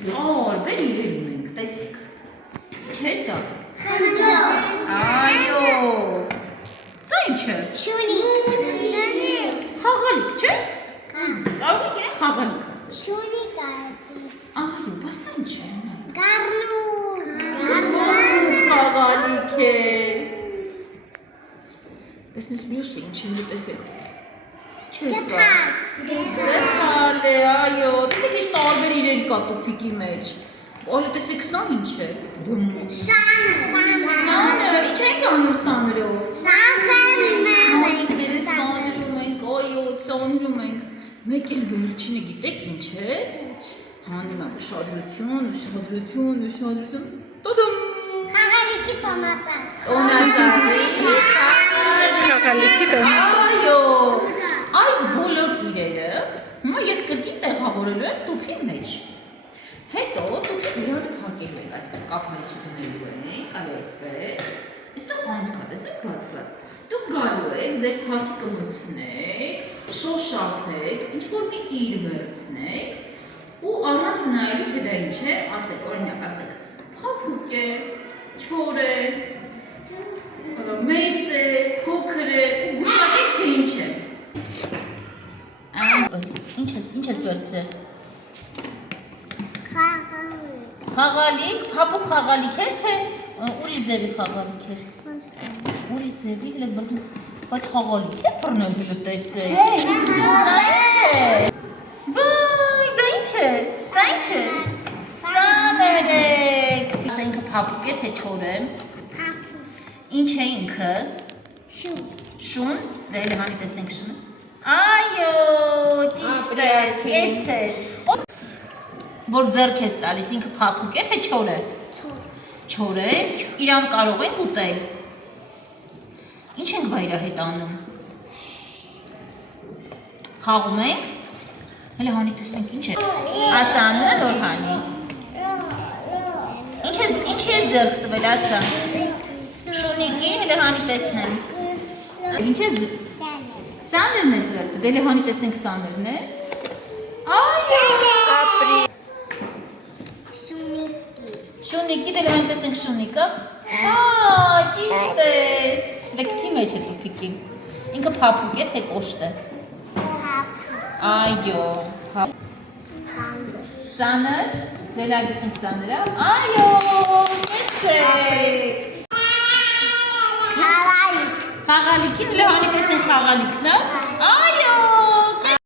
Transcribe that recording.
Տարբեր իրեր ունենք, տեսեք։ Ինչ է սա։ Այո։ Սա ինչ է։ Խաղալիք, չէ՞։ Կարող եք իրեն խաղալիք ասել։ Այո, բայց սա ինչ է։ Խաղալիք է։ Տեսնես մյուսը ինչ է, տեսեք։ Դեպալ է, այո, տեսեք ինչ տարբեր իրերի կա տուփիկի մեջ։ Այո, տեսեք սա ինչ է։ Սաներ, ինչ ենք անում սաներով։ Հայիկները սաներում ենք, այո, սաներում ենք։ Մեկ էլ վերջինը գիտեք ինչ է։ Հանում եմ ուշադրություն, տոդում։ Խաղալիքի տոնածան։ Խաղալիքի տոնածան։ Այո, այս բոլոր իրերը հիմա ես կրկին տեղավորելու եմ տուփի մեջ։ Հետո տուփի վրան փակելու ենք, այսպես կափարիչը դնելու ենք, այո այսպես։ Այստեղ անցքա, տեսեք բացված։ Դուք գալու եք, ձեր թակիկը մտցնեք, շոշափեք, ինչ-որ մի իր վերցնեք ու առանց նայելու թե դա ինչ է, ասեք, օրինակ ասեք, փափուկ է, չոր է, մեծ է, փոքր է ու գուշակեք թե ինչ է։ Ինչ ես վերցրել։ Խաղալիք, փափուկ խաղալիք էր թե ուրիշ ձևի խաղալիք էր։ Ուրիշ ձևի հենց բայց խաղալիք է բռնել հենց տեսեք։ Դա ինչ է։ Վայ, դա ինչ է։ Սա ինչ է։ Սա ներեք։ Սա ինքը փափուկ է թե չոր է։ Ինչ է ինքը։ Շուն։ Դե հանի տեսնենք շունը։ Այո, ճիշտ ես, կեցես։ Որ ձեռք ես տալիս, ինքը փափուկ է թե չոր է։ Չոր է, իրան կարող ենք ուտել։ Ինչ ենք բա իրա հետ անում։ Խաղում ենք։ Հələ հանի տեսնենք ինչ է։ Ասա անունը նոր հանի։ Ինչ ես ձեռք տվել, ասա։ Շունիկի, հələ հանի տեսնեմ։ Ինչ ես Սաներն ես վերցրել, դե հանի տեսնենք սաներն է։ Այո։ Շունիկի, դե հանի տեսնենք շունիկը։ Ճիշտ ես։ Լեկցի մեջ է տուփիկի։ Ինքը փափուկ է թե կոշտ է։ Այո։ Սաներ, դե հանի տեսնենք սաները։ Այո, կեցեք։ Խաղալիքին լհանի տեսնենք խաղալիքն է։ Այո,